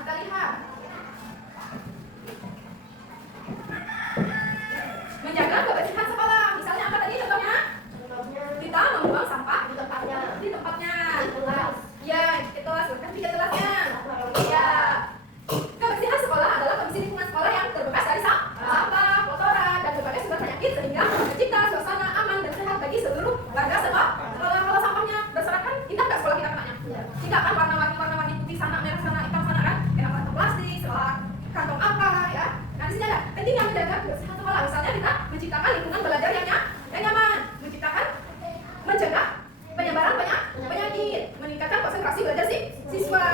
kita lihat. Menjaga kebersihan sekolah. Misalnya apa tadi contohnya? Kita membuang sampah di tempatnya. Ya, di kelas. Kan tiga kelasnya. Ya. Kebersihan sekolah adalah kondisi lingkungan sekolah yang terbebas dari sampah, kotoran, dan berbagai sumber penyakit sehingga mencipta suasana aman dan sehat bagi seluruh warga sekolah. Kalau sampahnya berserakan, indah nggak sekolah kita kenanya? Tidak kan, warna-warni putih sana, merah sana, hitam sana kan? Kayak kantong plastik, sekolah kantong apa ya? Nah di sini ada pentingnya menjaga kebersihan sekolah. Misalnya kita menciptakan lingkungan belajar yang nyaman, mencegah penyebaran penyakit, meningkatkan konsentrasi belajar siswa,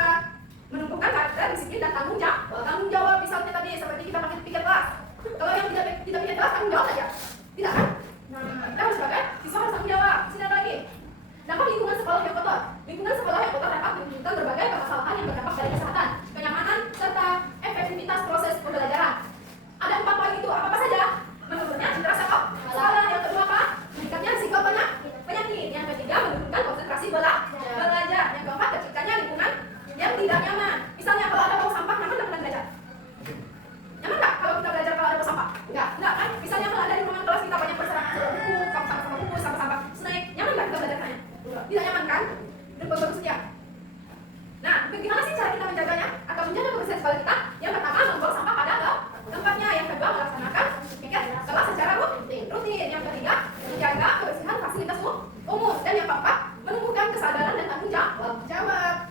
menumbuhkan karakter disiplin dan tanggung jawab. Misalnya tadi seperti kita pakai pikir kelas. Kalau yang tidak pikir kelas tanggung jawab saja, tidak kan? Nah, kita harus sebagai siswa harus tanggung jawab. Sini ada lagi. Dampak lingkungan sekolah yang kotor. Lingkungan sekolah yang kotor dapat menimbulkan berbagai permasalahan yang berdampak pada kesehatan, kenyamanan, serta efektivitas proses pembelajaran. Ada 4 poin itu. Apa saja? Menurunnya citra sekolah. Yang kedua apa? Meningkatnya risiko penyakit. Yang ketiga, menurunkan konsentrasi belajar. Yang keempat, terciptanya lingkungan yang tidak nyaman. Misalnya kalau ada bau sampah, nyaman nggak belajar? Nyaman nggak kalau kita belajar kalau ada bau sampah? Enggak kan? Misalnya kalau ada di ruangan kelas kita banyak berserakan buku, sama buku, sampah snack, nyaman nggak kita belajar sana? Tidak nyaman kan? Dan bagus ya. Nah, bagaimana sih cara kita menjaganya atau menjaga kebersihan sekolah kita? Yang pertama, membuang sampah pada tempatnya. Yang kedua, melaksanakan piket kelas secara rutin. Yang ketiga, menjaga kebersihan fasilitas umum. Dan yang keempat, menumbuhkan kesadaran dan tanggung jawab.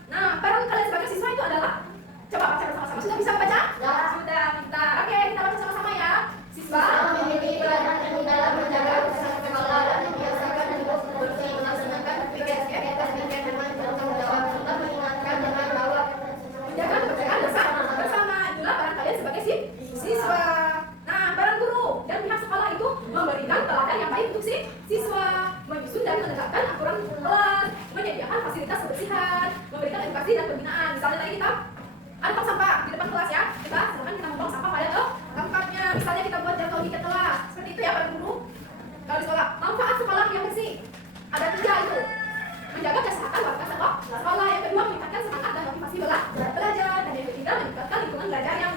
Nah, peran kalian sebagai siswa itu adalah, coba baca bersama-sama. Sudah bisa baca? Ya. Sudah, pintar. Oke, kita baca sama-sama ya. Siswa memiliki peranan penting dalam menjaga kebersihan sekolah dan membiasakan dan berfungsi melaksanakan piket dengan tanggung jawab serta mengingatkan dengan bahwa menjaga kebersihan bersama. Itulah peran kalian sebagai siswa. Nah, peran guru dan pihak sekolah itu memberikan teladan yang baik untuk siswa, menyusun dan menegakkan aturan kelas, menyediakan fasilitas kebersihan, memberikan edukasi dan pembinaan. Misalnya tadi kita ada tong sampah di depan kelas ya, sedangkan kita membuang sampah pada tempatnya. Misalnya kita buat jadwal di kelas, seperti itu ya Pak Guru. Kalau di sekolah, manfaat sekolah yang bersih ada 3 itu: menjaga kesehatan warga sekolah, yang kedua meningkatkan semangat dan motivasi belajar, dan yang ketiga meningkatkan lingkungan belajar yang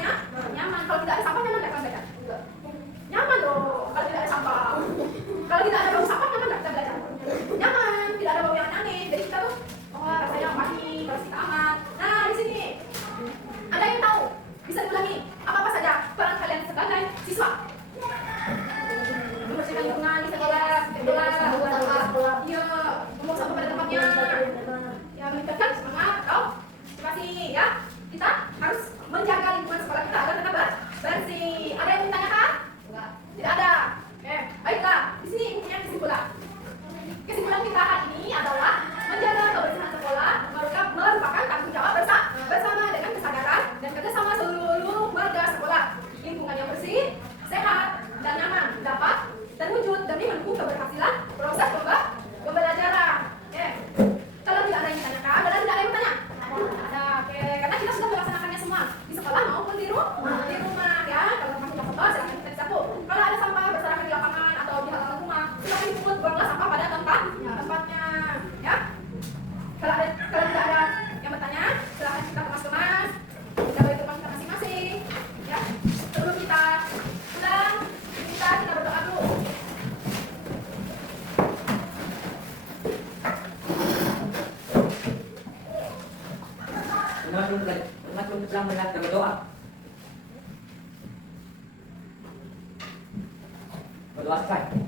nyaman. Kalau tidak ada sampah, nyaman nggak belajar? Nyaman dong. Kalau tidak ada sampah, kalau tidak ada bau sampah, nyaman nggak kita belajar? Nyaman. Tidak ada bau yang aneh, jadi kita tuh rasanya wangi, terus kita aman. Nah, di sini ada yang tahu? Bisa diulangi apa saja peran kalian sebagai siswa? Membersihkan lingkungan di sekolah, iya, membuang sampah pada tempatnya, ya, meningkatkan semangat, motivasi, ya. Kita harus menjaga lingkungan sekolah kita agar tetap bersih. Ada yang ditanyakan? Tidak ada. Oke, baiklah. Di sini punya kesimpulan. Kesimpulan kita hari ini adalah menjaga kebersihan sekolah merupakan tanggung jawab bersama dengan kesadaran dan kerjasama seluruh warga sekolah. Lingkungan yang bersih, sehat, dan nyaman dapat terwujud demi mendukung keberhasilan proses pembelajaran. Oke. Kalau tidak ada yang ditanyakan, berarti tidak ada yang bertanya? Ada. Oke, karena kita sudah melaksanakannya semua di sekolah maupun di rumah ya. Kalau masih tidak kotor, silakan kita disapu. Kalau ada sampah berserakan di lapangan atau di halaman rumah, silakan dipungut, buanglah sampah pada tempatnya, ya. Kalau tidak ada yang bertanya, silakan kita kemas-kemas, kita bagi tempat kita masing-masing, ya. Sebelum kita pulang, kita berdoa dulu. Umat pulang berdoa. Berdoa selesai.